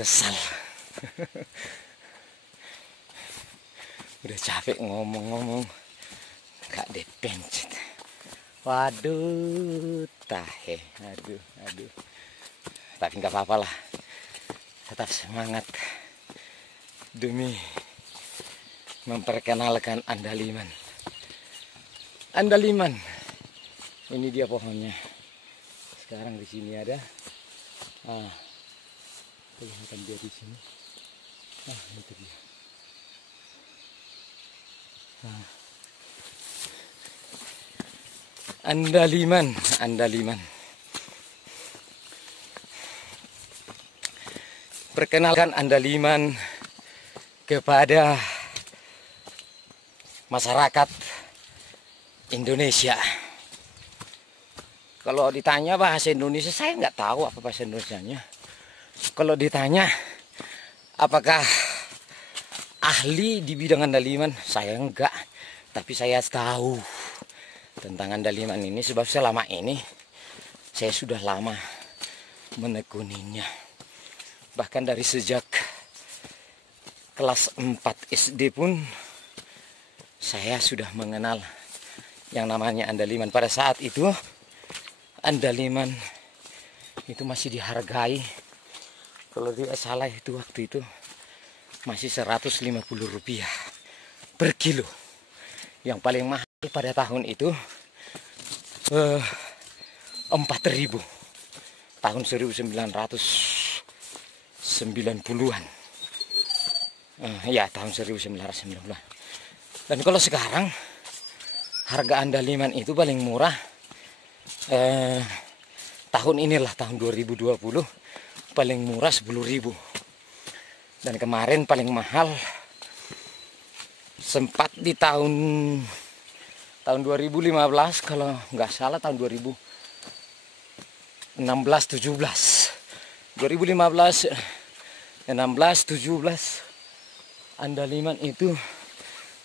Kesal. Udah capek ngomong-ngomong, gak dipencet. Waduh, tahe, aduh. Tapi nggak apa-apa lah, tetap semangat demi memperkenalkan andaliman. Andaliman, ini dia pohonnya. Sekarang di sini ada, kelihatan dia di sini. Itu dia. Andaliman. Perkenalkan andaliman kepada masyarakat Indonesia. Kalau ditanya bahasa Indonesia, saya nggak tahu apa bahasa Indonesianya. Kalau ditanya apakah ahli di bidang andaliman, saya enggak. Tapi saya tahu tentang andaliman ini sebab selama ini saya sudah lama menekuninya. Bahkan dari sejak kelas 4 SD pun saya sudah mengenal yang namanya andaliman. Pada saat itu andaliman itu masih dihargai, kalau tidak salah itu waktu itu masih Rp150 per kilo. Yang paling mahal pada tahun itu 4.000 tahun 1990-an. Ya, tahun 1990-an. Dan kalau sekarang harga andaliman itu paling murah tahun inilah, tahun 2020 paling murah 10.000. Dan kemarin paling mahal sempat di tahun 2015, kalau nggak salah tahun 2016, 17 andaliman itu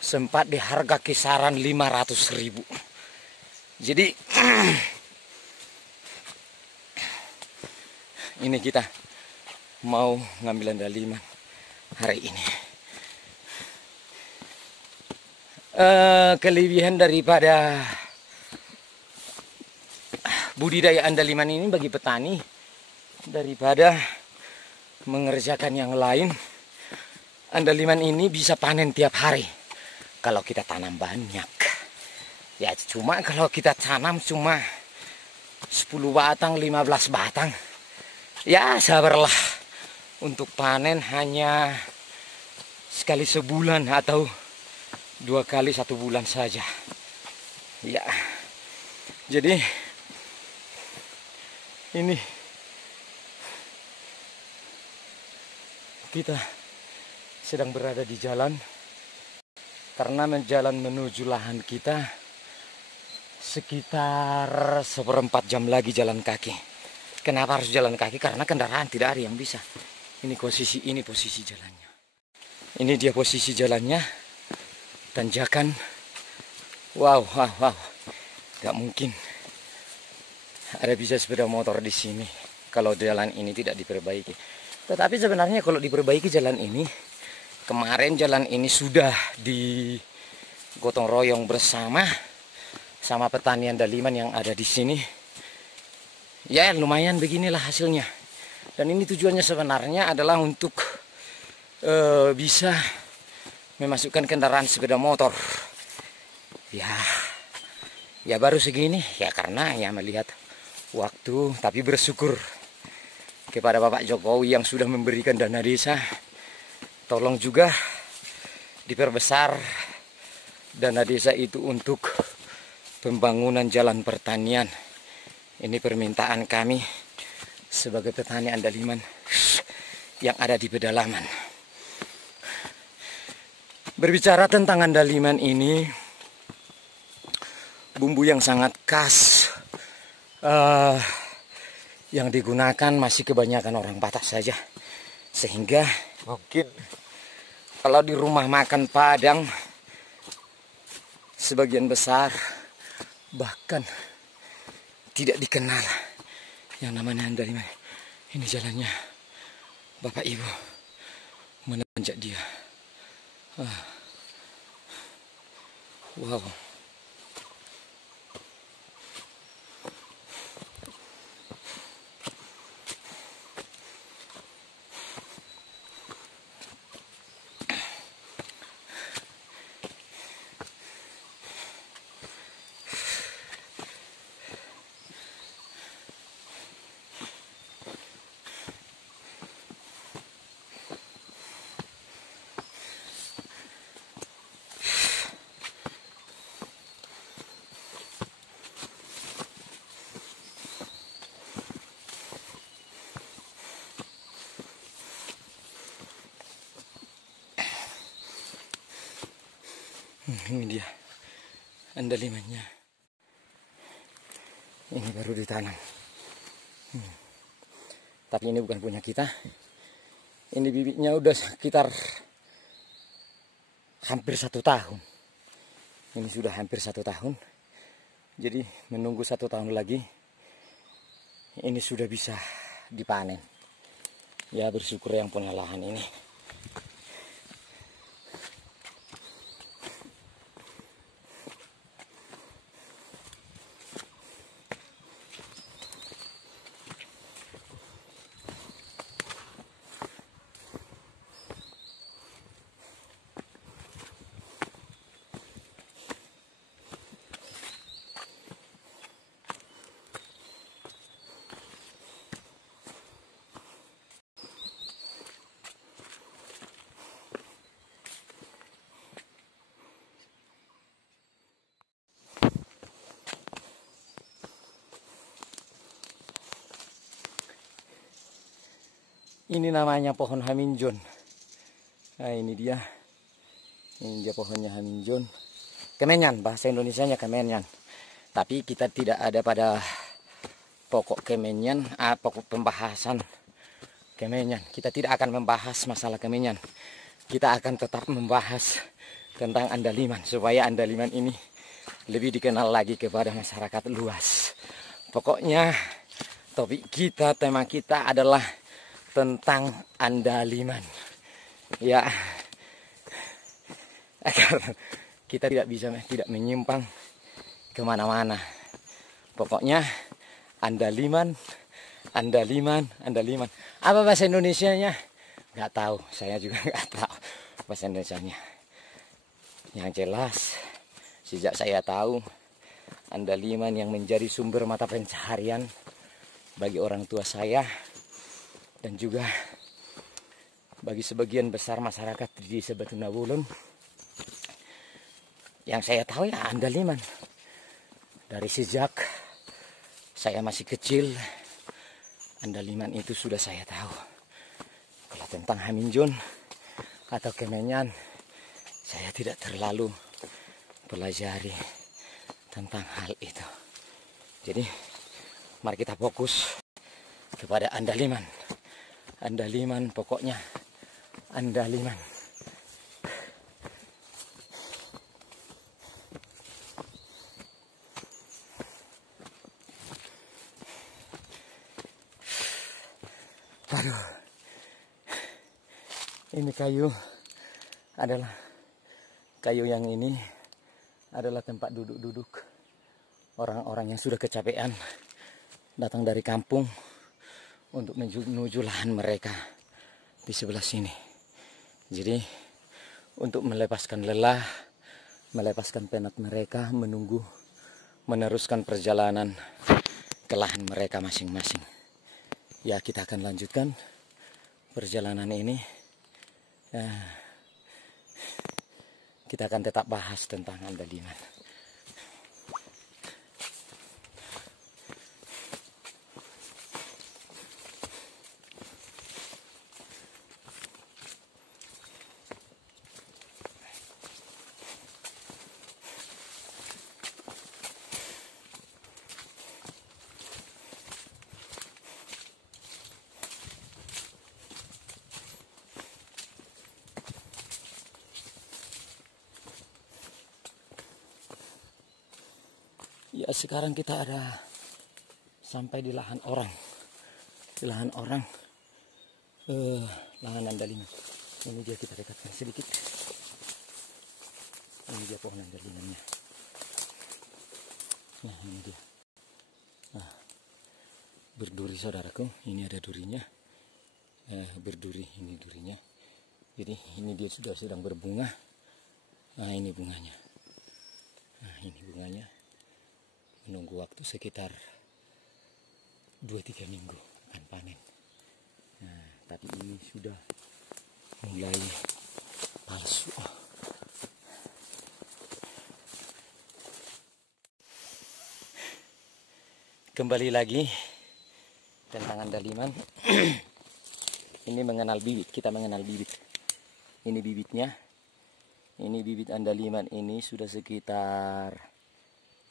sempat di harga kisaran 500.000. Jadi ini kita mau ngambil andaliman hari ini. Kelebihan daripada budidaya andaliman ini bagi petani, daripada mengerjakan yang lain, andaliman ini bisa panen tiap hari kalau kita tanam banyak. Ya cuma kalau kita tanam cuma 10 batang, 15 batang, ya sabarlah, untuk panen hanya sekali sebulan atau 2 kali 1 bulan saja. Ya, jadi ini kita sedang berada di jalan, karena jalan menuju lahan kita sekitar 1/4 jam lagi jalan kaki. Kenapa harus jalan kaki? Karena kendaraan tidak ada yang bisa. Ini posisi jalannya. Ini dia posisi jalannya. Tanjakan, wow, gak mungkin ada bisa sepeda motor di sini kalau jalan ini tidak diperbaiki. Tetapi sebenarnya kalau diperbaiki jalan ini, kemarin jalan ini sudah digotong royong bersama sama petani andaliman yang ada di sini. Ya lumayan beginilah hasilnya. Dan ini tujuannya sebenarnya adalah untuk bisa memasukkan kendaraan sepeda motor. Ya baru segini ya, karena ya melihat waktu, tapi bersyukur kepada Bapak Jokowi yang sudah memberikan dana desa. Tolong juga diperbesar dana desa itu untuk pembangunan jalan pertanian. Ini permintaan kami sebagai petani andaliman yang ada di pedalaman. Berbicara tentang andaliman ini, bumbu yang sangat khas yang digunakan masih kebanyakan orang Batak saja. Sehingga mungkin kalau di rumah makan Padang sebagian besar bahkan tidak dikenal yang namanya andaliman. Ini jalannya, Bapak Ibu menanjak dia. Wow. Ini dia andalimannya. Ini baru ditanam. Tapi ini bukan punya kita. Ini bibitnya udah sekitar hampir 1 tahun. Ini sudah hampir 1 tahun. Jadi menunggu 1 tahun lagi, ini sudah bisa dipanen. Ya bersyukur yang punya lahan ini. Ini namanya pohon haminjon. Nah ini dia. Ini dia pohonnya haminjon. Kemenyan, bahasa Indonesianya kemenyan. Tapi kita tidak ada pada pokok kemenyan, pokok pembahasan kemenyan. Kita tidak akan membahas masalah kemenyan. Kita akan tetap membahas tentang andaliman. Supaya andaliman ini lebih dikenal lagi kepada masyarakat luas. Pokoknya topik kita, tema kita adalah tentang andaliman. Ya, agar kita tidak menyimpang kemana-mana. Pokoknya andaliman. Apa bahasa Indonesianya? Nggak tahu. Saya juga nggak tahu bahasa Indonesianya. Yang jelas, sejak saya tahu andaliman yang menjadi sumber mata pencaharian bagi orang tua saya, dan juga bagi sebagian besar masyarakat di Sebatunabulun, yang saya tahu ya andaliman. Dari sejak saya masih kecil, andaliman itu sudah saya tahu. Kalau tentang haminjon atau kemenyan, saya tidak terlalu pelajari tentang hal itu. Jadi mari kita fokus kepada andaliman. Andaliman, pokoknya andaliman. Aduh, ini kayu adalah kayu yang ini adalah tempat duduk-duduk orang-orang yang sudah kecapean datang dari kampung untuk menuju lahan mereka di sebelah sini. Jadi untuk melepaskan lelah, melepaskan penat mereka, menunggu meneruskan perjalanan ke lahan mereka masing-masing. Ya, kita akan lanjutkan perjalanan ini. Kita akan tetap bahas tentang andaliman. Ya, sekarang kita ada sampai di lahan orang. Di lahan orang lahan andaliman. Ini dia, kita dekatkan sedikit. Ini dia pohon andalimannya. Nah, ini dia. Nah, berduri saudaraku. Ini ada durinya. Berduri, ini durinya. Jadi ini dia sudah sedang berbunga. Nah, ini bunganya. Nah, ini bunganya. Menunggu waktu sekitar 2-3 minggu akan panen. Nah, tapi ini sudah mulai palsu. Kembali lagi tentang andaliman. Ini mengenal bibit, kita mengenal bibit. Ini bibitnya. Ini bibit andaliman ini sudah sekitar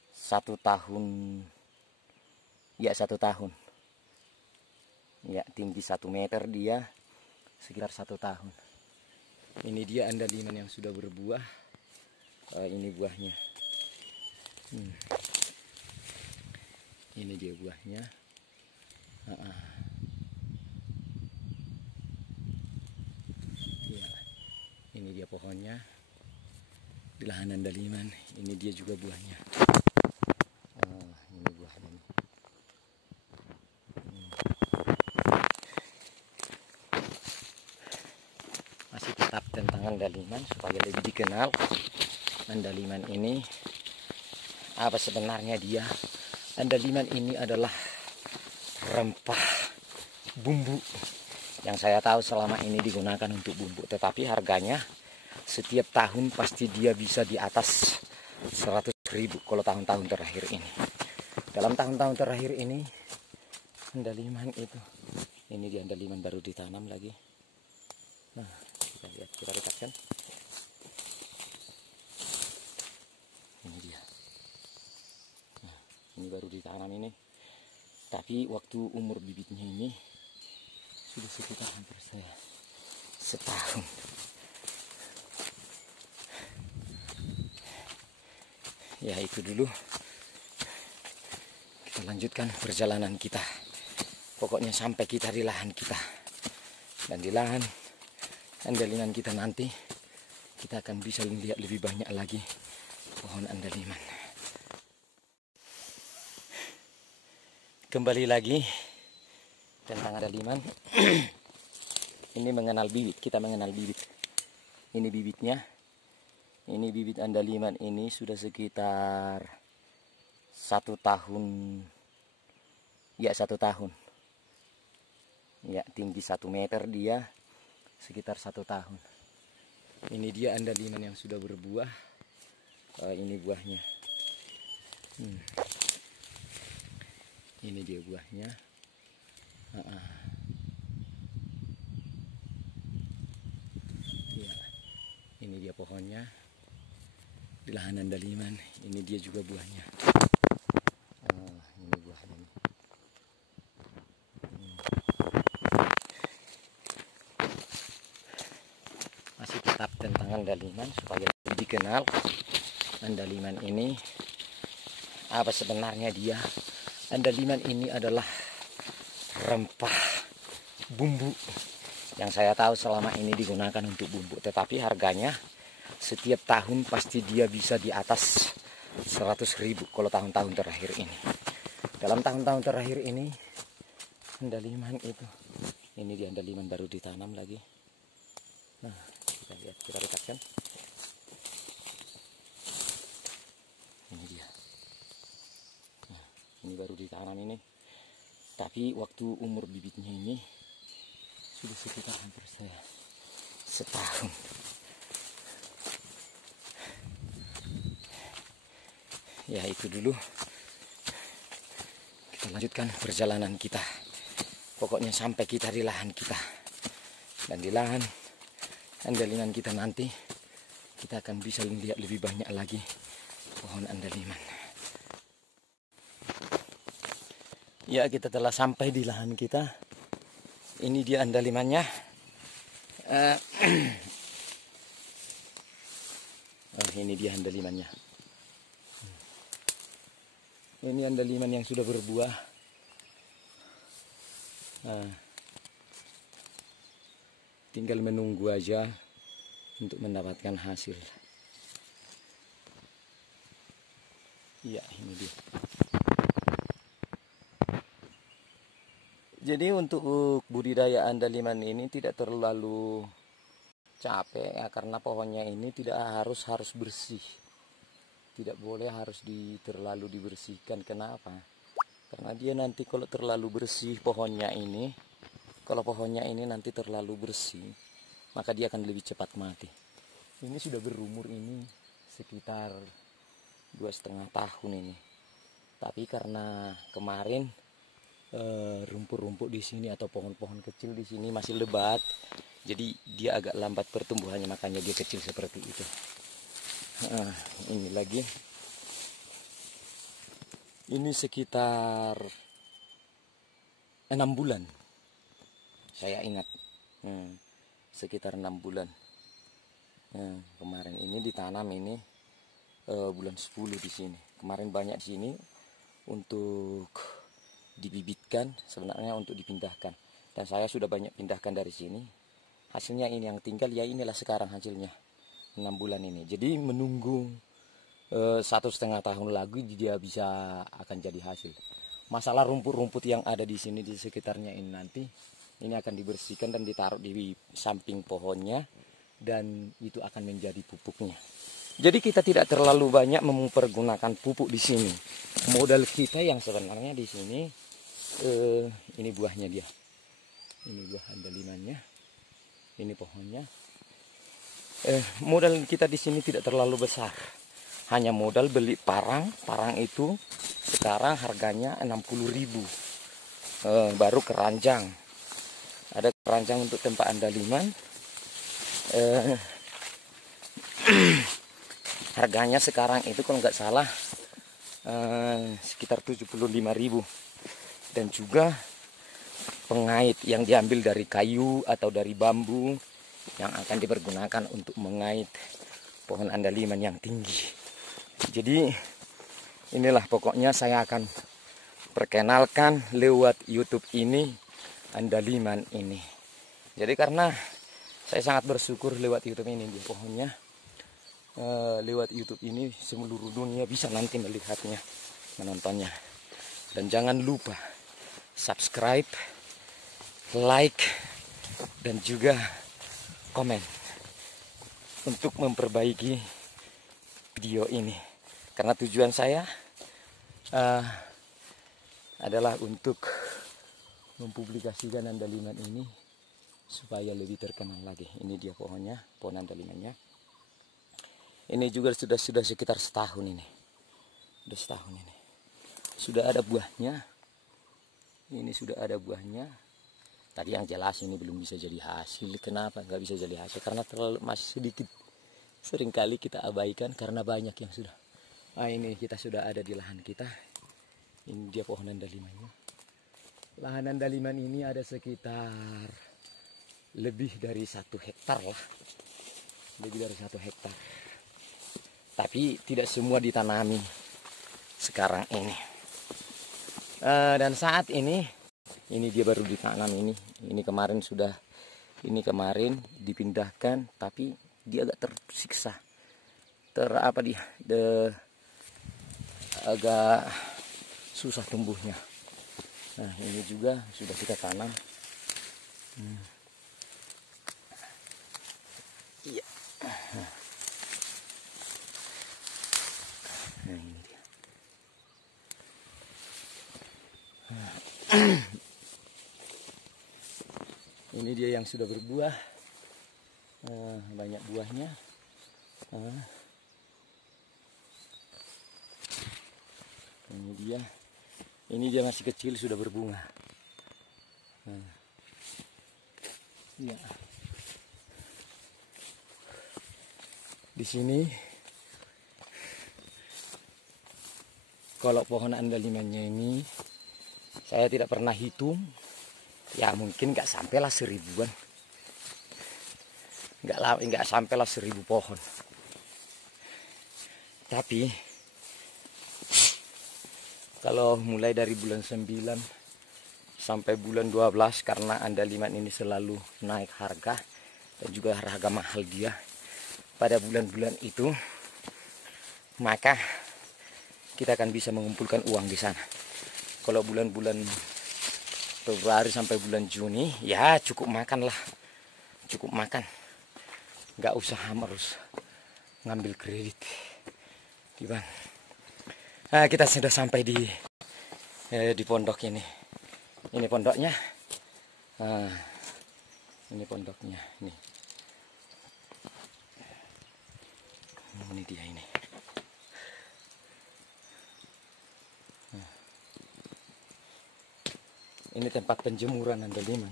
1 tahun. Ya, 1 tahun. Ya, tinggi 1 meter dia, sekitar 1 tahun. Ini dia andaliman yang sudah berbuah. Ini buahnya. Ini dia buahnya. Ya, ini dia pohonnya. Di lahan andaliman, ini dia juga buahnya. Ini buahnya. Masih tetap tentang andaliman supaya lebih dikenal. Andaliman ini apa sebenarnya dia? Andaliman ini adalah rempah bumbu yang saya tahu selama ini digunakan untuk bumbu, tetapi harganya setiap tahun pasti dia bisa di atas 100.000 kalau tahun-tahun terakhir ini. Dalam tahun-tahun terakhir ini andaliman itu, ini dia andaliman baru ditanam lagi. Nah, kita lihat, kita dekatkan. Ini dia. Nah, ini baru ditanam ini. Tapi waktu umur bibitnya ini sudah sekitar hampir setahun. Ya, itu dulu. Kita lanjutkan perjalanan kita. Pokoknya sampai kita di lahan kita. Dan di lahan andaliman kita nanti, kita akan bisa melihat lebih banyak lagi pohon andaliman. Kembali lagi tentang andaliman. Ini mengenal bibit, kita mengenal bibit. Ini bibitnya. Ini bibit andaliman ini sudah sekitar 1 tahun. Ya, 1 tahun. Ya, tinggi 1 meter dia, sekitar 1 tahun. Ini dia andaliman yang sudah berbuah. Ini buahnya. Ini dia buahnya. Ya, ini dia pohonnya. Di lahan andaliman, ini dia juga buahnya. Ini buahnya. Masih tetap tentang andaliman supaya lebih dikenal. Andaliman ini apa sebenarnya dia? Andaliman ini adalah rempah bumbu yang saya tahu selama ini digunakan untuk bumbu, tetapi harganya setiap tahun pasti dia bisa di atas 100.000 kalau tahun-tahun terakhir ini. Dalam tahun-tahun terakhir ini andaliman itu, ini dia andaliman baru ditanam lagi. Nah, kita lihat, kita dekatkan. Ini dia. Nah, ini baru ditanam ini. Tapi waktu umur bibitnya ini sudah sekitar hampir setahun. Ya, itu dulu. Kita lanjutkan perjalanan kita. Pokoknya sampai kita di lahan kita. Dan di lahan andaliman kita nanti, kita akan bisa melihat lebih banyak lagi pohon andaliman. Ya, kita telah sampai di lahan kita. Ini dia andalimannya. Ini dia andalimannya. Ini andaliman yang sudah berbuah. tinggal menunggu aja untuk mendapatkan hasil. Iya, ini dia. Jadi untuk budidaya andaliman ini tidak terlalu capek ya, karena pohonnya ini tidak harus bersih. Tidak boleh harus terlalu dibersihkan. Kenapa? Karena dia nanti kalau terlalu bersih pohonnya ini, kalau pohonnya ini nanti terlalu bersih, maka dia akan lebih cepat mati. Ini sudah berumur ini sekitar 2,5 tahun ini. Tapi karena kemarin rumput-rumput di sini atau pohon-pohon kecil di sini masih lebat, jadi dia agak lambat pertumbuhannya, makanya dia kecil seperti itu. Ini lagi. Ini sekitar 6 bulan. Saya ingat. Sekitar 6 bulan. Kemarin ini ditanam ini bulan 10 di sini. Kemarin banyak di sini untuk dibibitkan, sebenarnya untuk dipindahkan. Dan saya sudah banyak pindahkan dari sini. Hasilnya ini yang tinggal, ya inilah sekarang hasilnya 6 bulan ini. Jadi menunggu 1,5 tahun lagi dia akan jadi hasil. Masalah rumput-rumput yang ada di sini di sekitarnya ini nanti ini akan dibersihkan dan ditaruh di samping pohonnya, dan itu akan menjadi pupuknya. Jadi kita tidak terlalu banyak mempergunakan pupuk di sini. Modal kita yang sebenarnya di sini ini buahnya dia. Ini buah andalimannya. Ini pohonnya. Modal kita di sini tidak terlalu besar. Hanya modal beli parang. Parang itu sekarang harganya 60.000. Baru keranjang. Ada keranjang untuk tempat andaliman. Harganya sekarang itu kalau nggak salah sekitar 75.000. Dan juga pengait yang diambil dari kayu atau dari bambu yang akan dipergunakan untuk mengait pohon andaliman yang tinggi. Jadi inilah pokoknya saya akan perkenalkan lewat YouTube ini andaliman ini. Jadi karena saya sangat bersyukur lewat YouTube ini, dia pohonnya lewat YouTube ini seluruh dunia bisa nanti melihatnya, menontonnya. Dan jangan lupa subscribe, like, dan juga komen untuk memperbaiki video ini. Karena tujuan saya adalah untuk mempublikasikan andaliman ini supaya lebih terkenal lagi. Ini dia pohonnya, pohon andalimannya. Ini juga sudah sekitar setahun ini. Sudah setahun ini. Sudah ada buahnya. Ini sudah ada buahnya. Tadi yang jelas ini belum bisa jadi hasil. Kenapa nggak bisa jadi hasil? Karena masih sedikit. Seringkali kita abaikan karena banyak yang sudah. Ini kita sudah ada di lahan kita. Ini dia pohon andalimannya. Lahan andaliman ini ada sekitar lebih dari 1 hektar lah. Lebih dari 1 hektar. Tapi tidak semua ditanami sekarang ini. Dan saat ini dia baru ditanam ini. Ini kemarin dipindahkan, tapi dia agak tersiksa. Agak susah tumbuhnya. Nah, ini juga sudah kita tanam. Iya. Nah, ini dia. Ini dia yang sudah berbuah. Banyak buahnya. Ini dia masih kecil sudah berbunga. Ya. Di sini kalau pohon andalimannya ini saya tidak pernah hitung, ya mungkin nggak sampailah 1000-an, nggak sampailah 1000 pohon. Tapi kalau mulai dari bulan 9 sampai bulan 12, karena andaliman ini selalu naik harga, dan juga harga mahal dia pada bulan-bulan itu, maka kita akan bisa mengumpulkan uang di sana. Kalau bulan-bulan Februari sampai bulan Juni, ya cukup makan lah, cukup makan, nggak usah harus ngambil kredit, gimana? Nah, kita sudah sampai di pondok ini. Ini pondoknya. Nah, ini pondoknya. Ini dia ini. Nah, ini tempat penjemuran andaliman.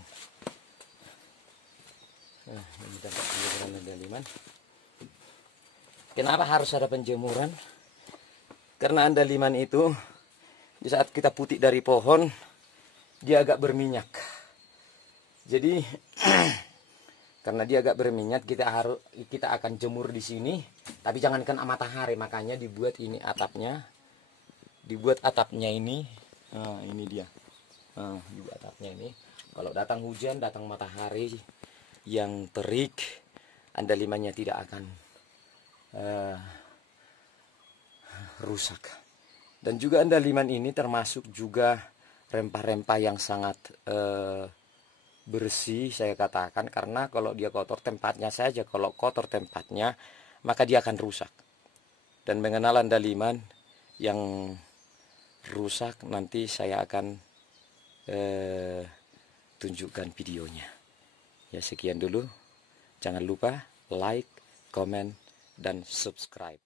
Nah, ini tempat penjemuran andaliman. Kenapa harus ada penjemuran? Karena andaliman itu di saat kita putik dari pohon, dia agak berminyak. Jadi karena dia agak berminyak, kita akan jemur di sini, tapi jangan kena matahari, makanya dibuat ini atapnya. Dibuat atapnya ini. Nah, ini dia. Nah, dibuat atapnya ini. Kalau datang hujan, datang matahari yang terik, andalimannya tidak akan rusak. Dan juga andaliman ini termasuk juga rempah-rempah yang sangat bersih, saya katakan, karena kalau dia kotor tempatnya saja, kalau kotor tempatnya maka dia akan rusak. Dan mengenal andaliman yang rusak nanti saya akan tunjukkan videonya. Ya, sekian dulu. Jangan lupa like, comment, dan subscribe.